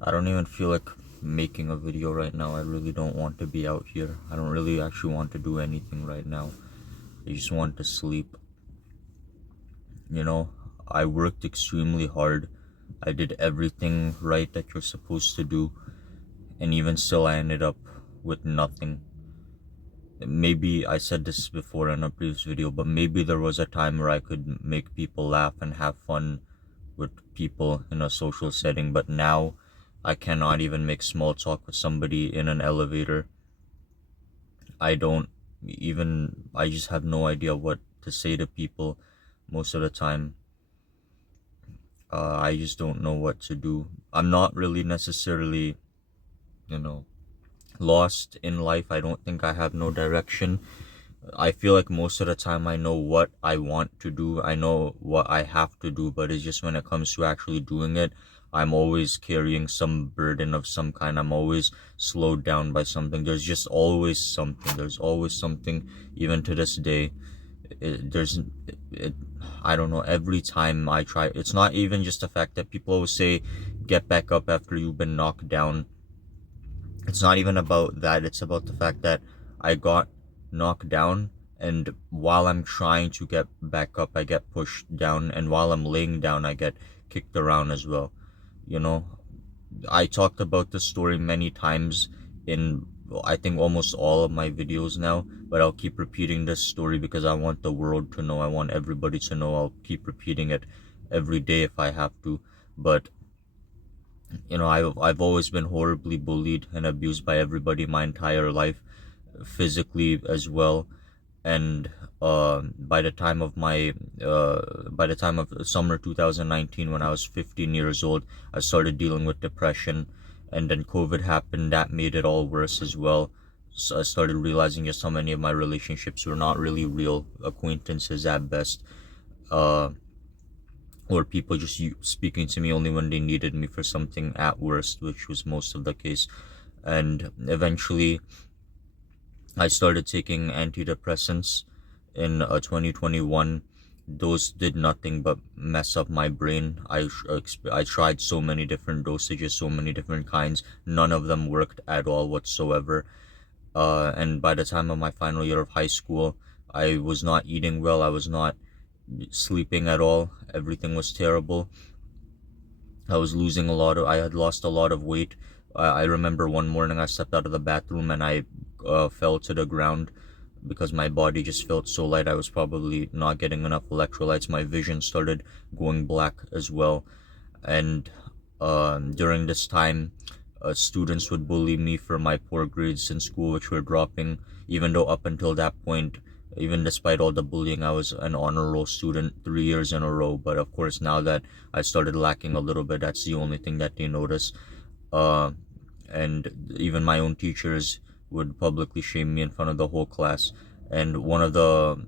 I don't even feel like making a video right now. I really don't want to be out here. I don't really actually want to do anything right now. I just want to sleep. You know, I worked extremely hard. I did everything right that you're supposed to do, and even still, I ended up with nothing. Maybe I said this before in a previous video, but maybe there was a time where I could make people laugh and have fun with people in a social setting, but now I cannot even make small talk with somebody in an elevator. I don't I just have no idea what to say to people most of the time. I just don't know what to do. I'm not really necessarily, you know, lost in life. I don't think I have no direction. I feel like most of the time I know what I want to do. I know what I have to do, but it's just when it comes to actually doing it, I'm always carrying some burden of some kind. I'm always slowed down by something. There's just always something. There's always something, even to this day. It, there's, it, I don't know, every time I try, it's not even just the fact that people always say, get back up after you've been knocked down. It's not even about that. It's about the fact that I got knocked down, and while I'm trying to get back up, I get pushed down, and while I'm laying down, I get kicked around as well. You know, I talked about this story many times in, I think, almost all of my videos now, but I'll keep repeating this story because I want the world to know. I want everybody to know. I'll keep repeating it every day if I have to. But I've always been horribly bullied and abused by everybody my entire life, physically as well. And by the time of summer 2019, when I was 15 years old, I started dealing with depression, and then COVID happened. That made it all worse as well. So I started realizing just how many of my relationships were not really real acquaintances at best. Uh, or people just speaking to me only when they needed me for something at worst, which was most of the case. And eventually, I started taking antidepressants in 2021. Those did nothing but mess up my brain. I tried so many different dosages, so many different kinds. None of them worked at all whatsoever. And by the time of my final year of high school, I was not eating well. I was not sleeping at all. Everything was terrible. I had lost a lot of weight. I remember one morning I stepped out of the bathroom and I fell to the ground because my body just felt so light. I was probably not getting enough electrolytes. My vision started going black as well. And during this time, students would bully me for my poor grades in school, which were dropping, even though up until that point, even despite all the bullying, I was an honor roll student 3 years in a row. But of course, now that I started lacking a little bit, that's the only thing that they notice. Uh, and even my own teachers would publicly shame me in front of the whole class. And one of the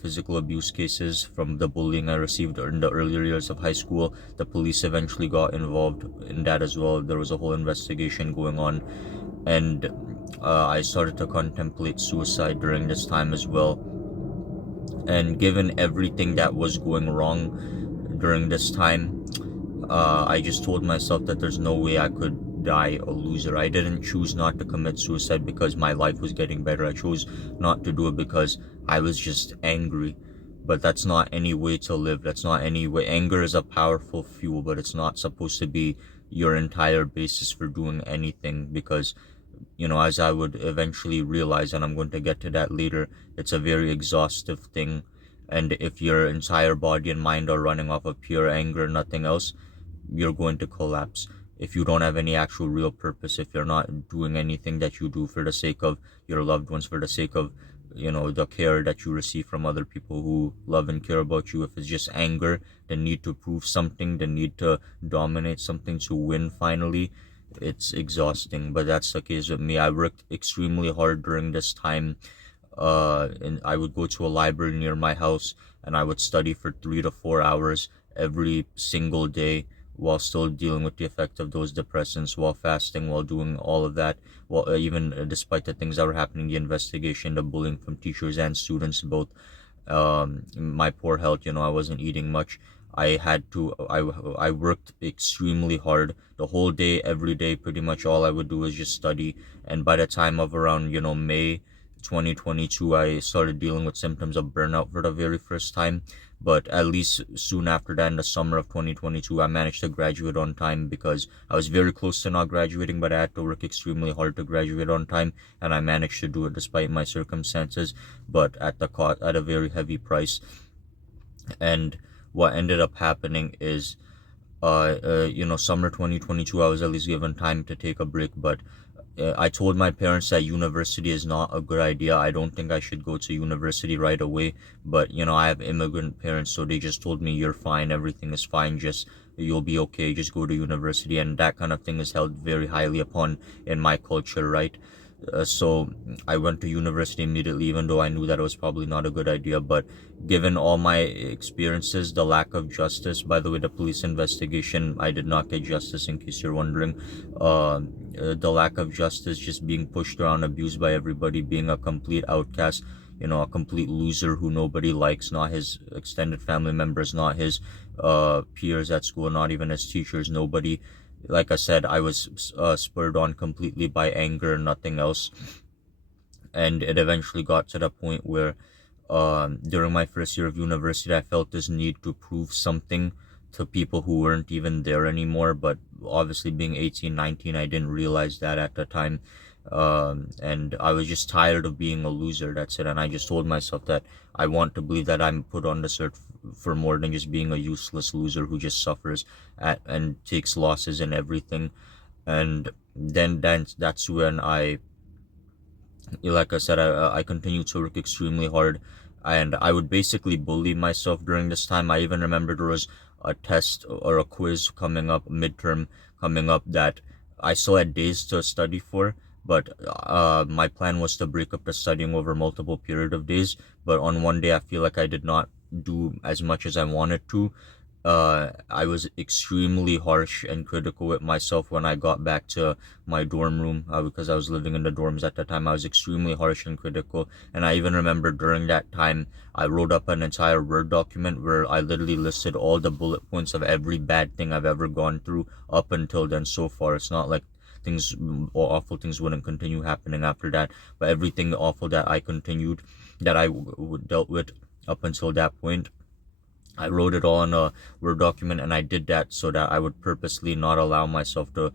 physical abuse cases from the bullying I received in the earlier years of high school, the police eventually got involved in that as well. There was a whole investigation going on, and I started to contemplate suicide during this time as well. And given everything that was going wrong during this time, I just told myself that there's no way I could die a loser. I didn't choose not to commit suicide because my life was getting better. I chose not to do it because I was just angry. But that's not any way to live. That's not any way. Anger is a powerful fuel, but it's not supposed to be your entire basis for doing anything, because as I would eventually realize, and I'm going to get to that later, it's a very exhaustive thing. And if your entire body and mind are running off of pure anger, nothing else, you're going to collapse. If you don't have any actual real purpose, if you're not doing anything that you do for the sake of your loved ones, for the sake of the care that you receive from other people who love and care about you, if it's just anger, the need to prove something, the need to dominate something to win finally, it's exhausting. But that's the case with me. I worked extremely hard during this time, and I would go to a library near my house and I would study for 3 to 4 hours every single day, while still dealing with the effect of those depressants, while fasting, while doing all of that, while even despite the things that were happening, the investigation, the bullying from teachers and students both, my poor health, I wasn't eating much. I worked extremely hard the whole day, every day. Pretty much all I would do was just study. And by the time of around, May 2022, I started dealing with symptoms of burnout for the very first time. But at least soon after that, in the summer of 2022, I managed to graduate on time, because I was very close to not graduating, but I had to work extremely hard to graduate on time, and I managed to do it despite my circumstances, but at the cost, at a very heavy price. And what ended up happening is, summer 2022, I was at least given time to take a break, but I told my parents that university is not a good idea. I don't think I should go to university right away. But, I have immigrant parents, so they just told me, you're fine, everything is fine, just you'll be okay, just go to university. And that kind of thing is held very highly upon in my culture, right? So I went to university immediately, even though I knew that it was probably not a good idea. But given all my experiences, the lack of justice, by the way, the police investigation, I did not get justice, in case you're wondering. The lack of justice, just being pushed around, abused by everybody, being a complete outcast, a complete loser who nobody likes, not his extended family members, not his peers at school, not even his teachers, nobody. Like I said, I was spurred on completely by anger, nothing else. And it eventually got to the point where, during my first year of university, I felt this need to prove something to people who weren't even there anymore. But obviously, being 18, 19, I didn't realize that at the time. And I was just tired of being a loser. That's it. And I just told myself that I want to believe that I'm put on this earth for more than just being a useless loser who just suffers and takes losses and everything. And then that's when like I said, I continued to work extremely hard, and I would basically bully myself during this time. I even remember there was a test or a quiz coming up, midterm coming up, that I still had days to study for. But my plan was to break up the studying over multiple period of days. But on one day, I feel like I did not do as much as I wanted to. I was extremely harsh and critical with myself when I got back to my dorm room, because I was living in the dorms at the time. I was extremely harsh and critical. And I even remember during that time, I wrote up an entire Word document where I literally listed all the bullet points of every bad thing I've ever gone through up until then so far. It's not like things or awful things wouldn't continue happening after that, but everything awful that I continued, that I dealt with up until that point, I wrote it all in a Word document. And I did that so that I would purposely not allow myself to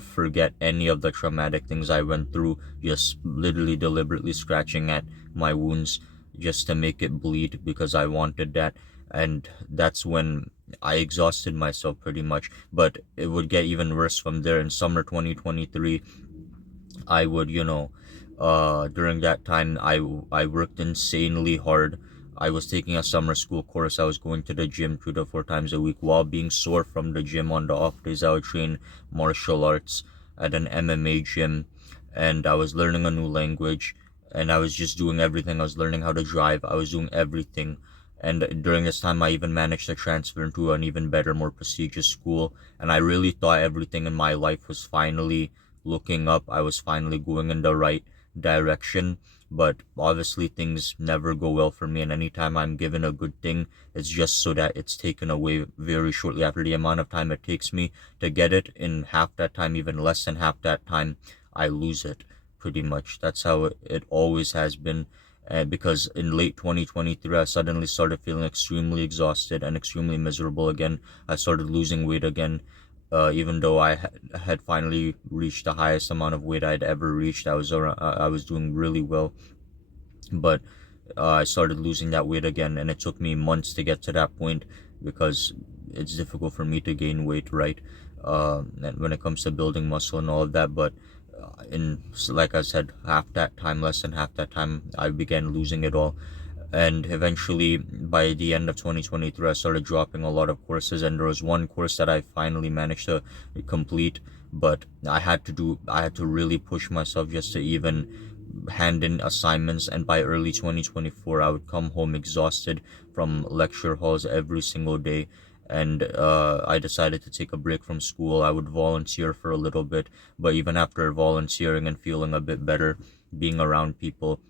forget any of the traumatic things I went through, just literally deliberately scratching at my wounds just to make it bleed, because I wanted that. And that's when I exhausted myself pretty much. But it would get even worse from there. In summer 2023, I would, during that time, I worked insanely hard. I was taking a summer school course. I was going to the gym 2 to 4 times a week. While being sore from the gym on the off days, I would train martial arts at an MMA gym, and I was learning a new language, and I was just doing everything. I was learning how to drive. I was doing everything. And during this time, I even managed to transfer into an even better, more prestigious school. And I really thought everything in my life was finally looking up. I was finally going in the right direction. But obviously, things never go well for me. And anytime I'm given a good thing, it's just so that it's taken away very shortly after. The amount of time it takes me to get it, in half that time, even less than half that time, I lose it pretty much. That's how it always has been. Because in late 2023, I suddenly started feeling extremely exhausted and extremely miserable again. I started losing weight again. Even though I had finally reached the highest amount of weight I'd ever reached, I was doing really well. But I started losing that weight again, and it took me months to get to that point, because it's difficult for me to gain weight, right? And when it comes to building muscle and all of that. But in so like I said, half that time, less than half that time, I began losing it all. And eventually, by the end of 2023, I started dropping a lot of courses, and there was one course that I finally managed to complete. But I had to really push myself just to even hand in assignments. And by early 2024, I would come home exhausted from lecture halls every single day. And I decided to take a break from school. I would volunteer for a little bit, but even after volunteering and feeling a bit better, being around people,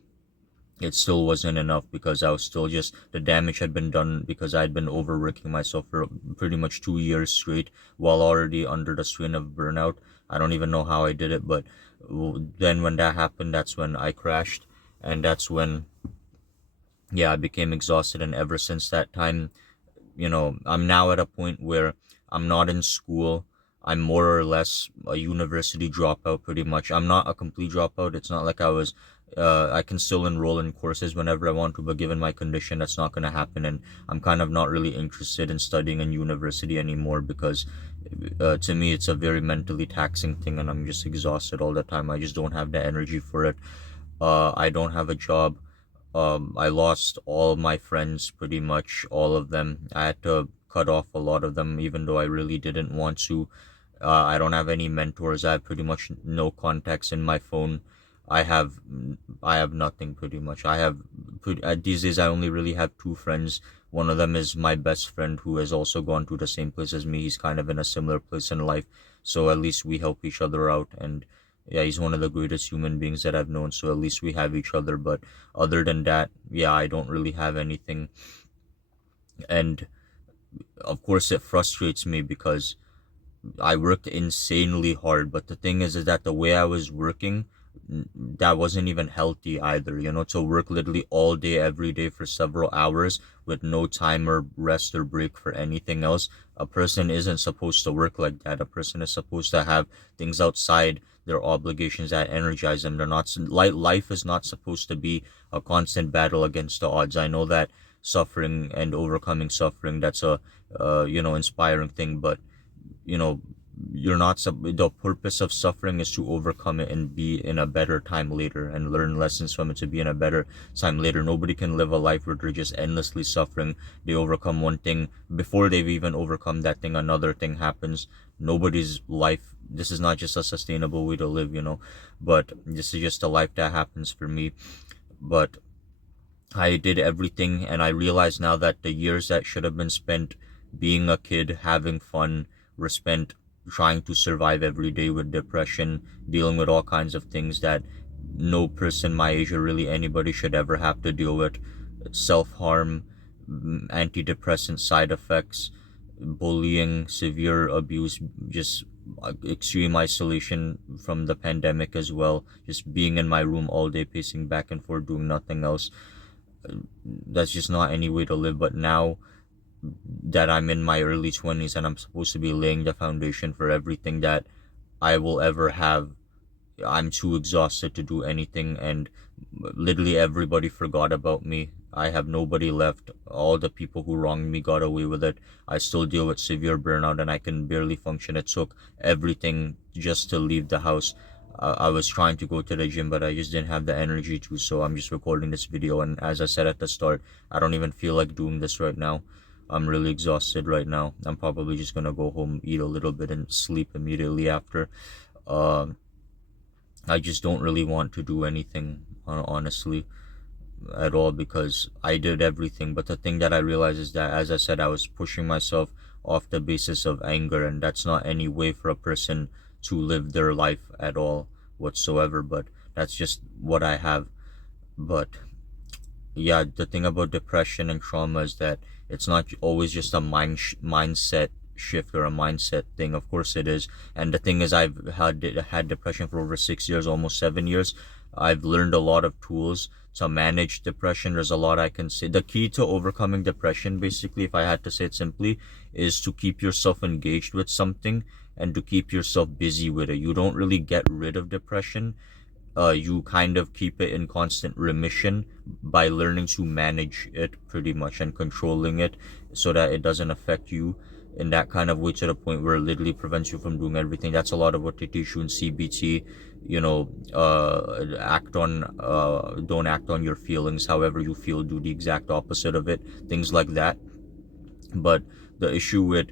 it still wasn't enough because I was still just, the damage had been done because I'd been overworking myself for pretty much 2 years straight while already under the strain of burnout. I don't even know how I did it, but then when that happened, that's when I crashed. And that's when, yeah, I became exhausted. And ever since that time, I'm now at a point where I'm not in school. I'm more or less a university dropout, pretty much. I'm not a complete dropout. It's not like I can still enroll in courses whenever I want to, but given my condition, that's not going to happen. And I'm kind of not really interested in studying in university anymore because to me, it's a very mentally taxing thing, and I'm just exhausted all the time. I just don't have the energy for it. I don't have a job. I lost all my friends, pretty much all of them. I had to cut off a lot of them, even though I really didn't want to. I don't have any mentors. I have pretty much no contacts in my phone. I have, I have nothing, pretty much. These days I only really have two friends. One of them is my best friend who has also gone to the same place as me. He's kind of in a similar place in life, so at least we help each other out. And yeah, he's one of the greatest human beings that I've known, so at least we have each other. But other than that, yeah, I don't really have anything. And of course it frustrates me because I worked insanely hard, but the thing is that the way I was working, that wasn't even healthy either. To work literally all day, every day for several hours with no time or rest or break for anything else. A person isn't supposed to work like that. A person is supposed to have things outside their obligations that energize them. They're not, life is not supposed to be a constant battle against the odds. I know that suffering and overcoming suffering, that's a, inspiring thing, but you know you're not the purpose of suffering is to overcome it and be in a better time later and learn lessons from it to be in a better time later. Nobody can live a life where they're just endlessly suffering. They overcome one thing, before they've even overcome that thing, another thing happens. Nobody's life, this is not just a sustainable way to live, but this is just a life that happens for me. But I did everything, and I realize now that the years that should have been spent being a kid, having fun, were spent trying to survive every day with depression, dealing with all kinds of things that no person my age or really anybody should ever have to deal with. Self harm, antidepressant side effects, bullying, severe abuse, just extreme isolation from the pandemic as well. Just being in my room all day, pacing back and forth, doing nothing else. That's just not any way to live. But now that I'm in my early 20s and I'm supposed to be laying the foundation for everything that I will ever have, I'm too exhausted to do anything, and literally everybody forgot about me. I have nobody left. All the people who wronged me got away with it. I still deal with severe burnout and I can barely function. It took everything just to leave the house. I was trying to go to the gym, but I just didn't have the energy to, so I'm just recording this video. And as I said at the start, I don't even feel like doing this right now. I'm really exhausted right now. I'm probably just gonna go home, eat a little bit, and sleep immediately after. Um, I just don't really want to do anything, honestly, at all, because I did everything. But the thing that I realized is that, as I said, I was pushing myself off the basis of anger, and that's not any way for a person to live their life at all whatsoever. But that's just what I have. But yeah, the thing about depression and trauma is that it's not always just a mindset shift or a mindset thing. Of course it is. And the thing is, I've had depression for over 6 years, almost 7 years. I've learned a lot of tools to manage depression. There's a lot I can say. The key to overcoming depression, basically, if I had to say it simply, is to keep yourself engaged with something and to keep yourself busy with it. You don't really get rid of depression. You kind of keep it in constant remission by learning to manage it, pretty much, and controlling it so that it doesn't affect you in that kind of way, to the point where it literally prevents you from doing everything. That's a lot of what they teach you in CBT. Don't act on your feelings. However you feel, do the exact opposite of it. Things like that. But the issue with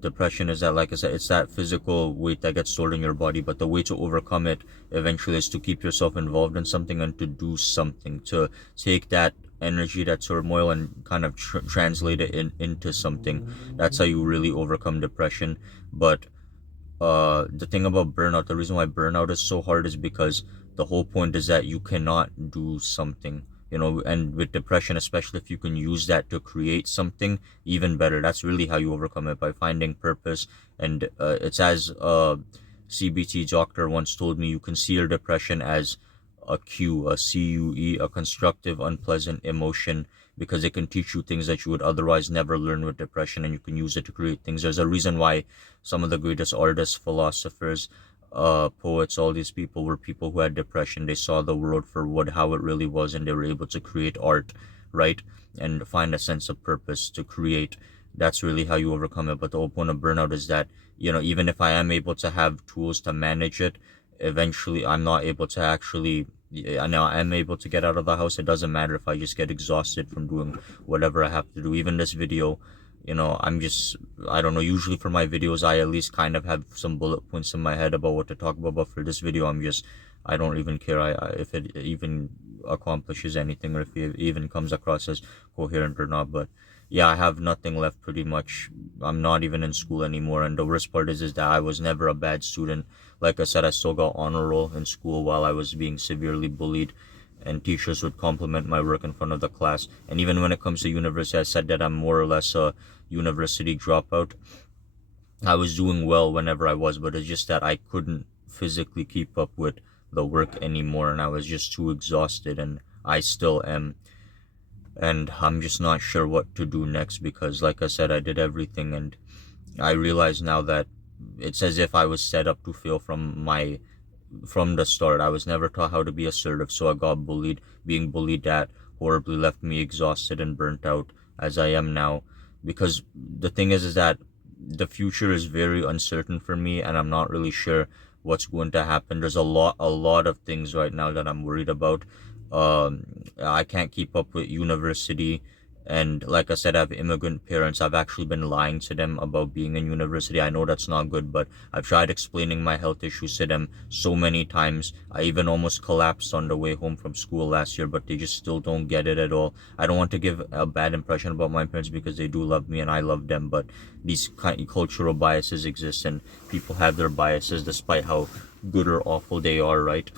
depression is that, like I said, it's that physical weight that gets stored in your body. But the way to overcome it eventually is to keep yourself involved in something and to do something, to take that energy, that turmoil, and kind of translate it into something. That's how you really overcome depression. But the thing about burnout, the reason why burnout is so hard is because the whole point is that you cannot do something, and with depression, especially if you can use that to create something, even better. That's really how you overcome it, by finding purpose. And it's as CBT doctor once told me, you can see your depression as a cue, a CUE, a constructive, unpleasant emotion, because it can teach you things that you would otherwise never learn with depression, and you can use it to create things. There's a reason why some of the greatest artists, philosophers, poets, all these people were people who had depression. They saw the world for how it really was, and they were able to create art, right? And find a sense of purpose to create. That's really how you overcome it. But the whole point of burnout is that, even if I am able to have tools to manage it, eventually I'm not able to actually, I know I'm able to get out of the house. It doesn't matter if I just get exhausted from doing whatever I have to do. Even this video, I'm just, I don't know, usually for my videos, I at least kind of have some bullet points in my head about what to talk about. But for this video, I don't even care if it even accomplishes anything, or if it even comes across as coherent or not. But yeah, I have nothing left pretty much. I'm not even in school anymore. And the worst part is that I was never a bad student. Like I said, I still got honor roll in school while I was being severely bullied, and teachers would compliment my work in front of the class. And even when it comes to university, I said that I'm more or less a university dropout. I was doing well whenever I was, but it's just that I couldn't physically keep up with the work anymore, and I was just too exhausted, and I still am. And I'm just not sure what to do next, because like I said, I did everything, and I realize now that it's as if I was set up to fail from the start. I was never taught how to be assertive, so I got bullied. Being bullied that horribly left me exhausted and burnt out as I am now. Because the thing is that the future is very uncertain for me, and I'm not really sure what's going to happen. There's a lot of things right now that I'm worried about. I can't keep up with university, and like I said, I have immigrant parents. I've actually been lying to them about being in university. I know that's not good, but I've tried explaining my health issues to them so many times. I even almost collapsed on the way home from school last year, but they just still don't get it at all. I don't want to give a bad impression about my parents, because they do love me and I love them, but these kind of cultural biases exist, and people have their biases despite how good or awful they are, right?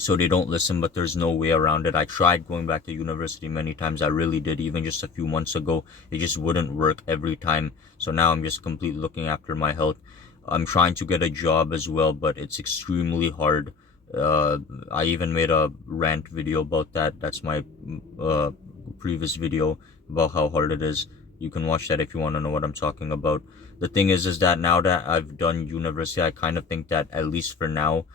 So they don't listen, but there's no way around it. I tried going back to university many times. I really did, even just a few months ago. It just wouldn't work every time. So now I'm just completely looking after my health. I'm trying to get a job as well, but it's extremely hard. I even made a rant video about that. That's my uh, previous video about how hard it is. You can watch that if you want to know what I'm talking about. The thing is that now that I've done university, I kind of think that, at least for now,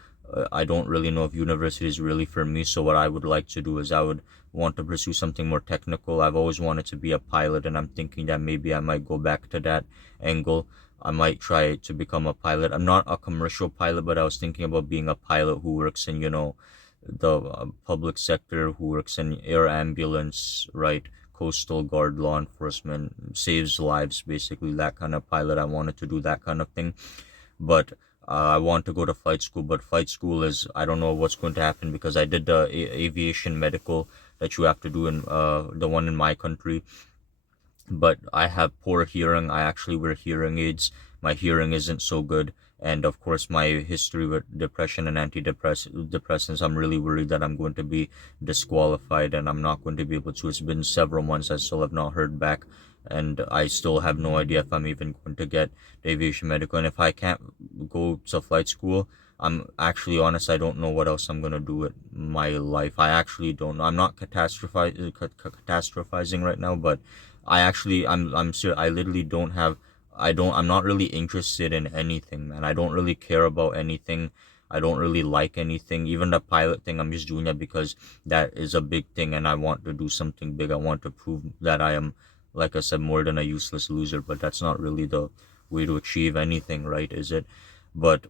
I don't really know if university is really for me. So what I would like to do is, I would want to pursue something more technical. I've always wanted to be a pilot, and I'm thinking that maybe I might go back to that angle. I might try to become a pilot. I'm not a commercial pilot, but I was thinking about being a pilot who works in, the public sector, who works in air ambulance, right? Coastal guard, law enforcement, saves lives, basically that kind of pilot. I wanted to do that kind of thing. But I want to go to flight school, but flight school is, I don't know what's going to happen, because I did the aviation medical that you have to do in the one in my country, but I have poor hearing. I actually wear hearing aids. My hearing isn't so good. And of course, my history with depression and antidepressants, I'm really worried that I'm going to be disqualified, and I'm not going to be able to. It's been several months. I still have not heard back. And I still have no idea if I'm even going to get the aviation medical. And if I can't go to flight school, I'm actually honest, I don't know what else I'm gonna do with my life. I actually don't know. I'm not catastrophizing right now, but I'm serious. I literally don't have. I'm not really interested in anything, man. I don't really care about anything. I don't really like anything. Even the pilot thing, I'm just doing that because that is a big thing, and I want to do something big. I want to prove that I am, like I said, more than a useless loser. But that's not really the way to achieve anything, right? Is it? But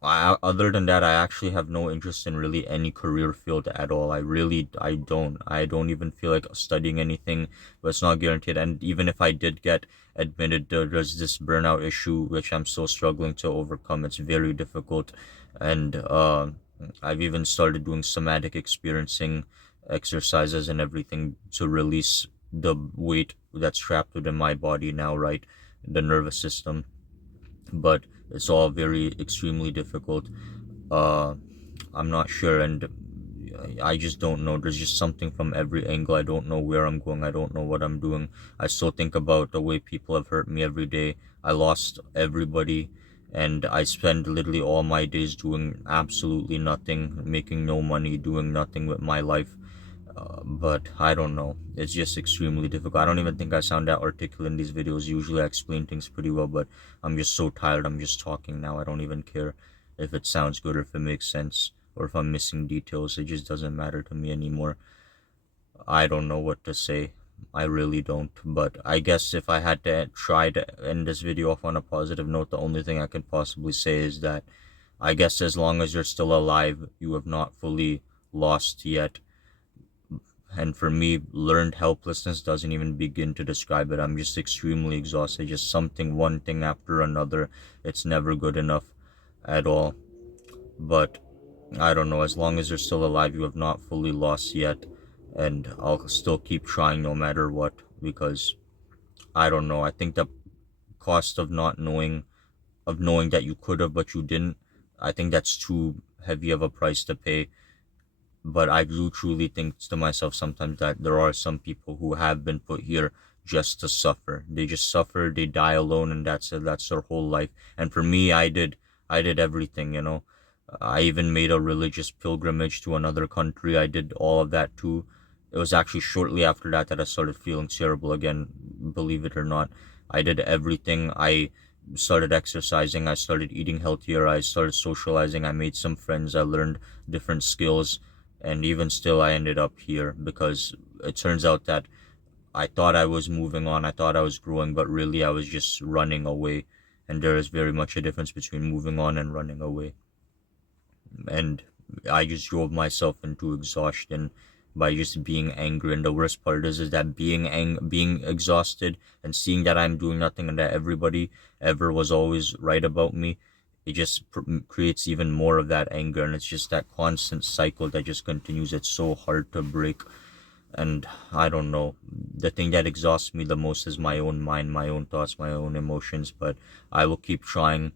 other than that, I actually have no interest in really any career field at all. I don't even feel like studying anything, but it's not guaranteed. And even if I did get admitted, there's this burnout issue which I'm still struggling to overcome. It's very difficult. And I've even started doing somatic experiencing exercises and everything to release the weight that's trapped within my body now, right? The nervous system. But It's all very extremely difficult. uh I'm not sure, and I just don't know. There's just something from every angle. I don't know where I'm going. I don't know what I'm doing. I still think about the way people have hurt me every day. I lost everybody, and I spend literally all my days doing absolutely nothing, making no money, doing nothing with my life. But I don't know. It's just extremely difficult. I don't even think I sound that articulate in these videos. Usually I explain things pretty well, but I'm just so tired. I'm just talking now. I don't even care if it sounds good or if it makes sense or if I'm missing details. It just doesn't matter to me anymore. I don't know what to say. I really don't. But I guess if I had to try to end this video off on a positive note, the only thing I could possibly say is that I guess as long as you're still alive, you have not fully lost yet. And for me, learned helplessness doesn't even begin to describe it. I'm just extremely exhausted. Just something, one thing after another. It's never good enough at all. But I don't know. As long as you're still alive, you have not fully lost yet. And I'll still keep trying no matter what. Because I don't know. I think the cost of not knowing, of knowing that you could have but you didn't, I think that's too heavy of a price to pay. But I do truly think to myself sometimes that there are some people who have been put here just to suffer. They just suffer, they die alone, and that's it. That's their whole life. And for me, I did everything. I even made a religious pilgrimage to another country. I did all of that too. It was actually shortly after that that I started feeling terrible again, believe it or not. I did everything. I started exercising, I started eating healthier, I started socializing, I made some friends, I learned different skills, and even still I ended up here because it turns out that I thought I was moving on, I thought I was growing, but really I was just running away. And there is very much a difference between moving on and running away. And I just drove myself into exhaustion by just being angry. And the worst part is that being exhausted and seeing that I'm doing nothing and that everybody ever was always right about me, it just creates even more of that anger, and it's just that constant cycle that just continues. It's so hard to break. And I don't know. The thing that exhausts me the most is my own mind, my own thoughts, my own emotions. But I will keep trying.